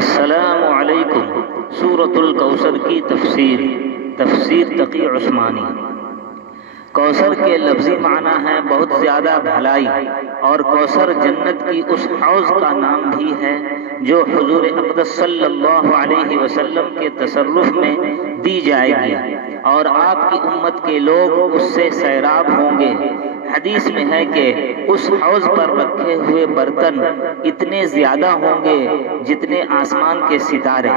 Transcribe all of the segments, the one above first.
السلام علیکم۔ سورۃ الکوثر کی تفسیر تقی عثمانی۔ کوثر کے لفظی معنی ہے بہت زیادہ بھلائی، اور کوثر جنت کی اس حوض کا نام بھی ہے جو حضور اقدس صلی اللہ علیہ وسلم کے تصرف میں دی جائے گی، اور آپ کی امت کے لوگ اس سے سیراب ہوں گے۔ حدیث میں ہے کہ اس حوض پر رکھے ہوئے برتن اتنے زیادہ ہوں گے جتنے آسمان کے ستارے۔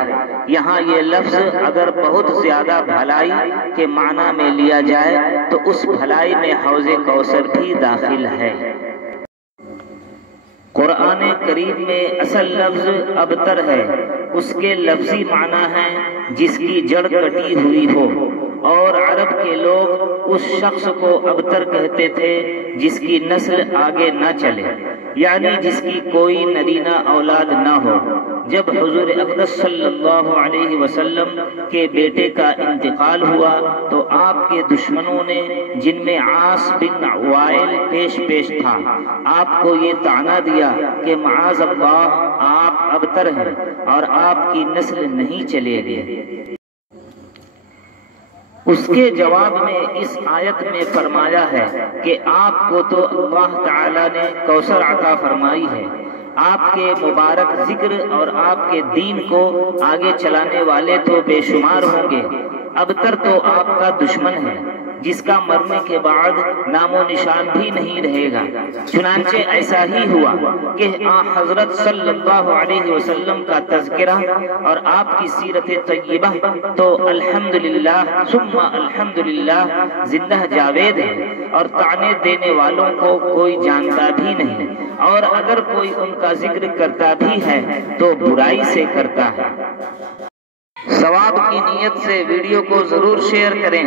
یہاں یہ لفظ اگر بہت زیادہ بھلائی کے معنی میں لیا جائے تو اس بھلائی میں حوض کوثر بھی داخل ہے۔ قرآن کریم میں اصل لفظ ابتر ہے، اس کے لفظی معنی ہے جس کی جڑ کٹی ہوئی ہو، اور عرب کے لوگ اس شخص کو ابتر کہتے تھے جس کی نسل آگے نہ چلے، یعنی جس کی کوئی نرینہ اولاد نہ ہو۔ جب حضور اقدس صلی اللہ علیہ وسلم کے بیٹے کا انتقال ہوا تو آپ کے دشمنوں نے، جن میں عاص بن وائل پیش تھا، آپ کو یہ طعنہ دیا کہ معاذ اللہ آپ ابتر ہیں اور آپ کی نسل نہیں چلے گی۔ اس کے جواب میں اس آیت میں فرمایا ہے کہ آپ کو تو اللہ تعالی نے کوثر عطا فرمائی ہے، آپ کے مبارک ذکر اور آپ کے دین کو آگے چلانے والے تو بے شمار ہوں گے۔ ابتر تو آپ کا دشمن ہے جس کا مرنے کے بعد نام و نشان بھی نہیں رہے گا۔ چنانچہ ایسا ہی ہوا کہ حضرت صلی اللہ علیہ وسلم کا تذکرہ اور آپ کی سیرت طیبہ تو الحمدللہ ثم الحمدللہ زندہ جاوید ہے، اور طعنے دینے والوں کو کوئی جانتا بھی نہیں، اور اگر کوئی ان کا ذکر کرتا بھی ہے تو برائی سے کرتا ہے۔ ثواب کی نیت سے ویڈیو کو ضرور شیئر کریں۔